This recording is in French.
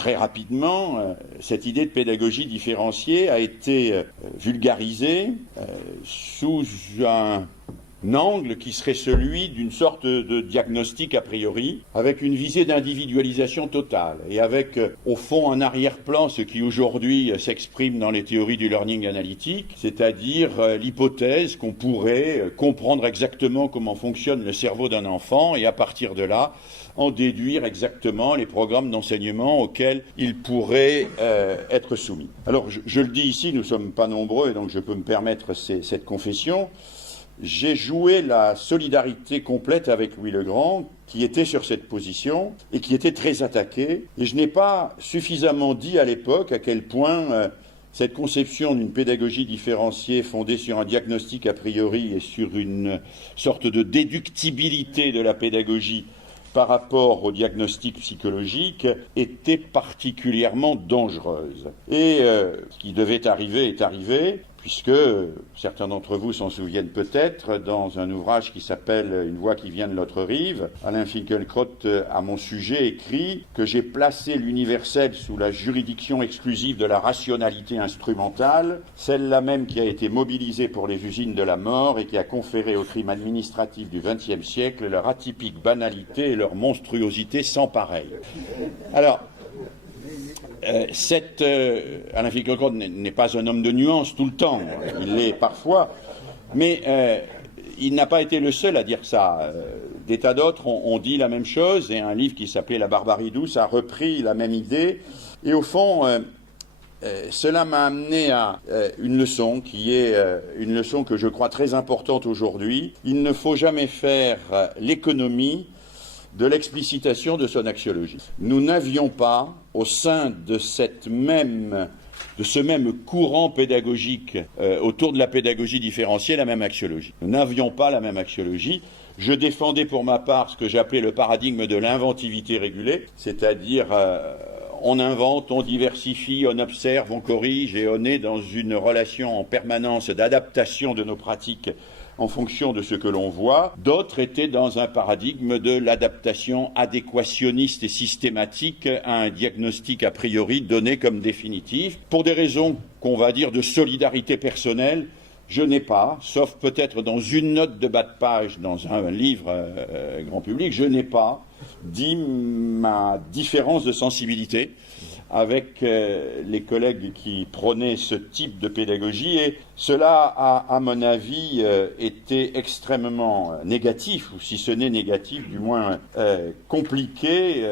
très rapidement, cette idée de pédagogie différenciée a été vulgarisée sous un angle qui serait celui d'une sorte de diagnostic a priori, avec une visée d'individualisation totale, et avec, au fond, un arrière-plan, ce qui aujourd'hui s'exprime dans les théories du learning analytique, c'est-à-dire l'hypothèse qu'on pourrait comprendre exactement comment fonctionne le cerveau d'un enfant, et à partir de là, en déduire exactement les programmes d'enseignement auxquels il pourrait être soumis. Alors, je le dis ici, nous ne sommes pas nombreux, et donc je peux me permettre cette confession. J'ai joué la solidarité complète avec Louis le Grand, qui était sur cette position et qui était très attaqué. Et je n'ai pas suffisamment dit à l'époque à quel point cette conception d'une pédagogie différenciée fondée sur un diagnostic a priori et sur une sorte de déductibilité de la pédagogie par rapport au diagnostic psychologique était particulièrement dangereuse. Et ce qui devait arriver est arrivé, puisque certains d'entre vous s'en souviennent peut-être, dans un ouvrage qui s'appelle « Une voix qui vient de l'autre rive », Alain Finkielkraut, à mon sujet, écrit que j'ai placé l'universel sous la juridiction exclusive de la rationalité instrumentale, celle-là même qui a été mobilisée pour les usines de la mort et qui a conféré aux crimes administratifs du XXe siècle leur atypique banalité et leur monstruosité sans pareil. Alors, Alain Finkielkraut n'est pas un homme de nuance tout le temps, il l'est parfois, mais il n'a pas été le seul à dire ça. Des tas d'autres ont dit la même chose, et un livre qui s'appelait La barbarie douce a repris la même idée, et au fond, cela m'a amené à une leçon qui est une leçon que je crois très importante aujourd'hui. Il ne faut jamais faire l'économie de l'explicitation de son axiologie. Nous n'avions pas, au sein de ce même courant pédagogique autour de la pédagogie différenciée, la même axiologie. Nous n'avions pas la même axiologie. Je défendais pour ma part ce que j'appelais le paradigme de l'inventivité régulée, c'est-à-dire on invente, on diversifie, on observe, on corrige et on est dans une relation en permanence d'adaptation de nos pratiques en fonction de ce que l'on voit. D'autres étaient dans un paradigme de l'adaptation adéquationniste et systématique à un diagnostic a priori donné comme définitif. Pour des raisons qu'on va dire de solidarité personnelle, je n'ai pas, sauf peut-être dans une note de bas de page dans un livre grand public, je n'ai pas dit ma différence de sensibilité avec les collègues qui prônaient ce type de pédagogie, et cela a, à mon avis, été extrêmement négatif, ou si ce n'est négatif, du moins compliqué